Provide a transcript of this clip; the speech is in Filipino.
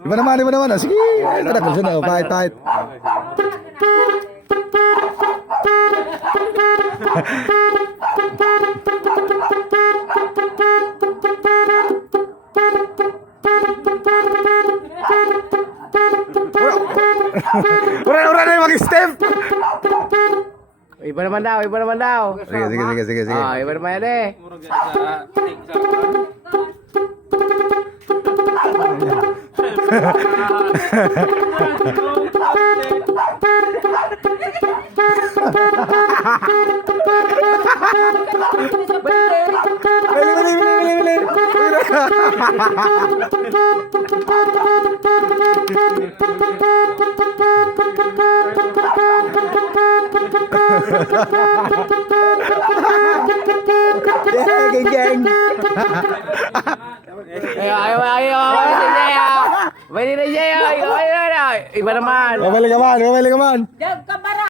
Iba naman, iba naman. Sige, kadakal siya na. Pahit, pahit. Ura na yung mag-step. Iba naman daw, iba naman daw. Sige, sige, sige, sige, sige. Ah, iba naman yan eh. Bili, bili, bili, bili. Yeah, geng, geng. Ayaw, ayaw, ayaw. Pwede na siya. Iba naman. Babalik ka man, babalik ka man. Diyan ka bara.